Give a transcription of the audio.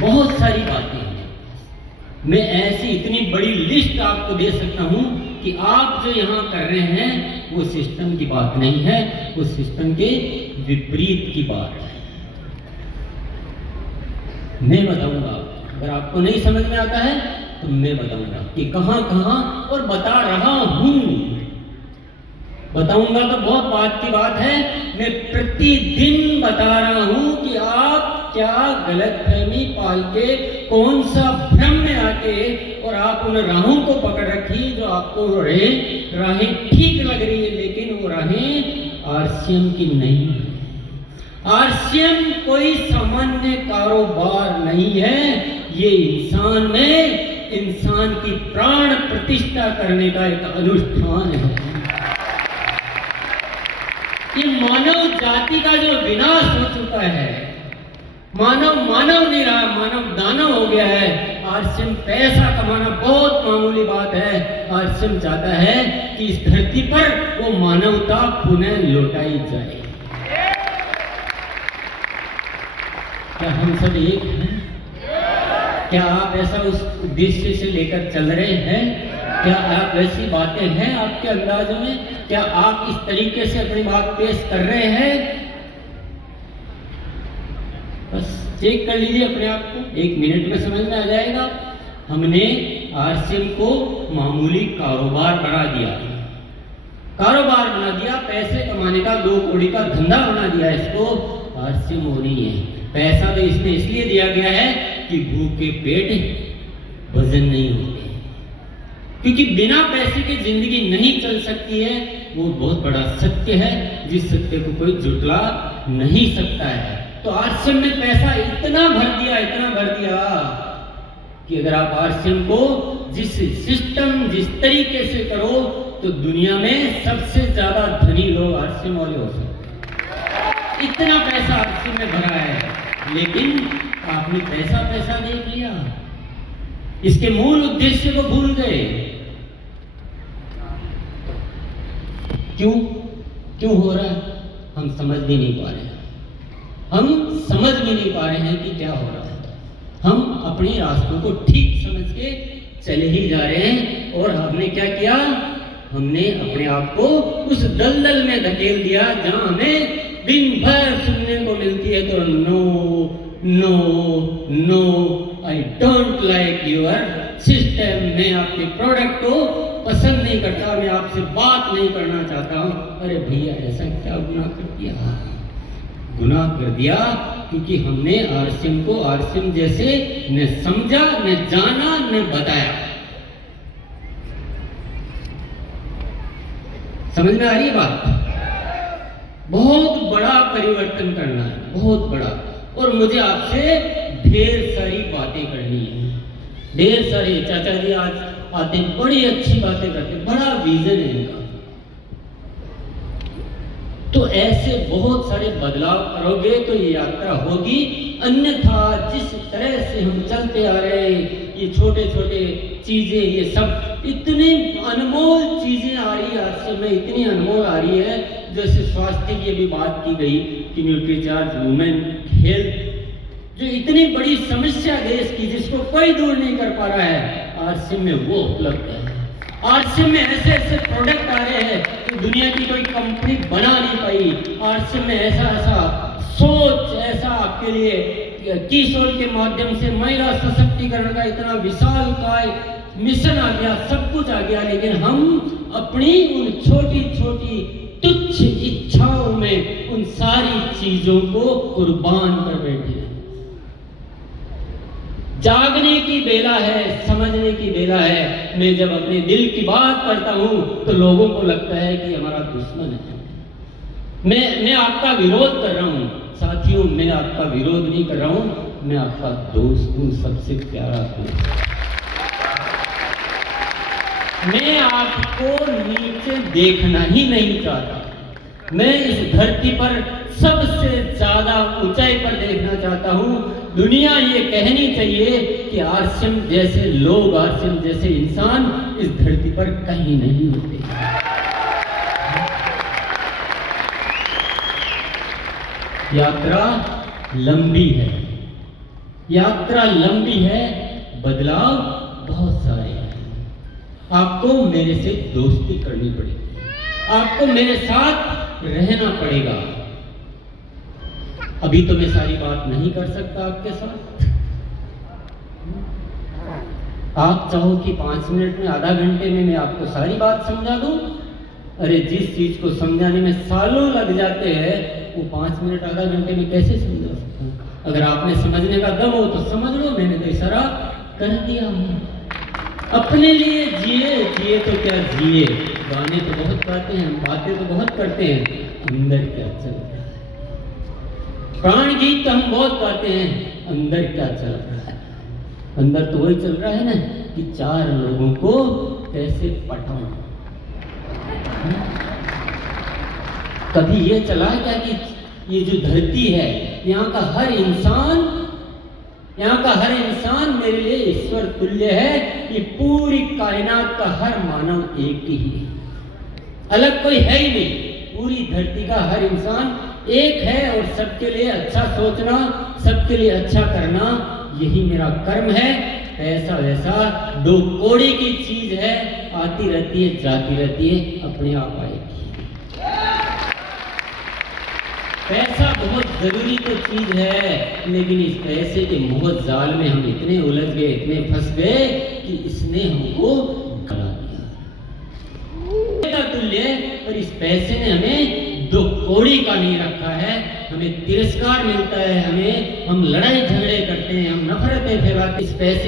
बहुत सारी बातें हैं। मैं ऐसी इतनी बड़ी लिस्ट आपको दे सकता हूं कि आप जो यहाँ कर रहे हैं वो सिस्टम की बात नहीं है, वो सिस्टम के विपरीत की बात है। मैं बताऊंगा, अगर आपको नहीं समझ में आता है तो मैं बताऊंगा कि कहां कहां, और बता रहा हूं। बताऊंगा तो बहुत बात की बात है, मैं प्रतिदिन बता रहा हूं कि आप क्या गलतफहमी पाल के, कौन सा भ्रम में आके, और आप उन राहों को पकड़ रखी जो आपको राहें ठीक लग रही है, लेकिन वो राहें आरसीएम की नहीं है। आरसीएम कोई सामान्य कारोबार नहीं है, ये इंसान में इंसान की प्राण प्रतिष्ठा करने का एक अनुष्ठान है। ये मानव जाति का जो विनाश हो चुका है, मानव नहीं रहा, मानव दानव हो गया है। आरसीएम पैसा कमाना बहुत मामूली बात है। आरसीएम चाहता है कि इस धरती पर वो मानवता पुनः लौटाई जाए। क्या हम सब एक हैं? क्या आप ऐसा उस उद्देश्य से लेकर चल रहे हैं? क्या आप वैसी बातें हैं आपके अंदाज में? क्या आप इस तरीके से अपनी बात पेश कर रहे हैं? बस चेक कर लीजिए अपने आप को, 1 मिनट में समझ में आ जाएगा। हमने आरसीएम को मामूली कारोबार बना दिया, पैसे कमाने का 2 कौड़ी का धंधा बना दिया। इसको आरसीएम वो नहीं है। पैसा तो इसमें इसलिए दिया गया है कि भूखे पेट वजन नहीं होते, क्योंकि बिना पैसे की जिंदगी नहीं चल सकती है। वो बहुत बड़ा सत्य है, जिस सत्य को कोई झुठला नहीं सकता है। तो आरसीएम में पैसा इतना भर दिया कि अगर आप आरसीएम को जिस सिस्टम, जिस तरीके से करो, तो दुनिया में सबसे ज्यादा धनी लोग आरसीएम वाले हो सकते। इतना पैसा आरसीएम में भरा है, लेकिन आपने पैसा देख लिया, इसके मूल उद्देश्य को भूल गए। क्यों हो रहा है? हम समझ भी नहीं पा रहे हैं। कि क्या हो रहा है। हम अपने रास्तों को ठीक समझ के चले ही जा रहे हैं, और हमने क्या किया? हमने अपने आप को उस दलदल में धकेल दिया जहां हमें दिन भर सुनने को मिलती है तो no, I don't like your system. मैं आपके प्रोडक्ट को पसंद नहीं करता, मैं आपसे बात नहीं करना चाहता हूं। अरे भैया, ऐसा क्या गुनाह कर दिया? क्योंकि हमने आरसीएम को आरसीएम जैसे न समझा, न जाना, न बताया। समझ में आ रही है बात? बहुत बड़ा परिवर्तन करना है, बहुत बड़ा। और मुझे आपसे ढेर सारी बातें करनी है, ढेर सारी। चाचा जी आज आते, बड़ी अच्छी बातें करते, बड़ा विजन है इनका। तो ऐसे बहुत सारे बदलाव करोगे तो ये यात्रा होगी। अन्यथा जिस तरह से हम चलते आ रहे हैं, ये छोटे छोटे चीजें, ये सब इतनी अनमोल चीजें आ रही है आरसीएम में, इतनी अनमोल आ रही है। जैसे स्वास्थ्य की अभी बात की गई कि न्यूट्रीचार्ज वुमेन हेल्थ, जो इतनी बड़ी समस्या देश की, जिसको कोई दूर नहीं कर पा रहा है, आरसीएम में वो उपलब्ध है। आरसीएम में ऐसे प्रोडक्ट आ रहे हैं कि दुनिया की कोई कंपनी बना नहीं पाई। आरसीएम में ऐसा सोच, ऐसा आपके लिए किशोर के माध्यम से महिला सशक्तिकरण का इतना विशाल काय मिशन आ गया, सब कुछ आ गया, लेकिन हम अपनी उन छोटी छोटी तुच्छ इच्छाओं में उन सारी चीजों को कुर्बान कर बैठे। जागने की बेला है, समझने की बेला है। मैं जब अपने दिल की बात करता हूं तो लोगों को लगता है कि हमारा दुश्मन है। मैं आपका विरोध कर रहा हूं साथियों, मैं आपका विरोध नहीं कर रहा हूं, मैं आपका दोस्त हूं, सबसे प्यारा दोस्त। मैं आपको नीचे देखना ही नहीं चाहता। मैं इस धरती पर सबसे ज्यादा ऊंचाई पर देखना चाहता हूं। दुनिया ये कहनी चाहिए कि आरसीएम जैसे लोग, आरसीएम जैसे इंसान इस धरती पर कहीं नहीं होते। यात्रा लंबी है, यात्रा लंबी है, बदलाव बहुत सारे हैं। आपको मेरे से दोस्ती करनी पड़ेगी, आपको मेरे साथ रहना पड़ेगा। अभी तो मैं सारी बात नहीं कर सकता आपके साथ। आप चाहो कि 5 मिनट में, आधा घंटे में मैं आपको सारी बात समझा दूं? अरे जिस चीज को समझाने में सालों लग जाते हैं, वो 5 मिनट, आधा घंटे में कैसे समझा सकता हूं? अगर आपने समझने का दम हो तो समझ लो, मैंने तो इशारा कर दिया। अपने लिए जिए, जिए तो क्या जिए। गाने तो बहुत गाते हैं, बातें तो बहुत करते हैं, अंदर क्या चल रहा है? प्राण गीत तो हम बहुत गाते हैं, अंदर क्या चल रहा है? अंदर तो वही चल रहा है ना कि 4 लोगों को कैसे पटाऊं। कभी ये चला क्या कि ये जो धरती है, यहाँ का हर इंसान मेरे लिए ईश्वर तुल्य है। ये पूरी कायनात का हर मानव एक ही है, अलग कोई है ही नहीं। पूरी धरती का हर इंसान एक है और सबके लिए अच्छा सोचना, सबके लिए अच्छा करना, यही मेरा कर्म है। ऐसा वैसा 2 कौड़ी की चीज है, आती रहती है, जाती रहती है, अपने आप आएगी। पैसा बहुत जरूरी तो चीज है, लेकिन इस पैसे के मोह जाल में हम इतने उलझ गए, इतने फंस गए कि इसने हमको गला दिया तुल्य। पर इस पैसे ने हमें 2 कौड़ी का नहीं रखा है। हमें तिरस्कार मिलता है, हम लड़ाई झगड़े करते हैं, हम नफरतें फैलाते इस पैसे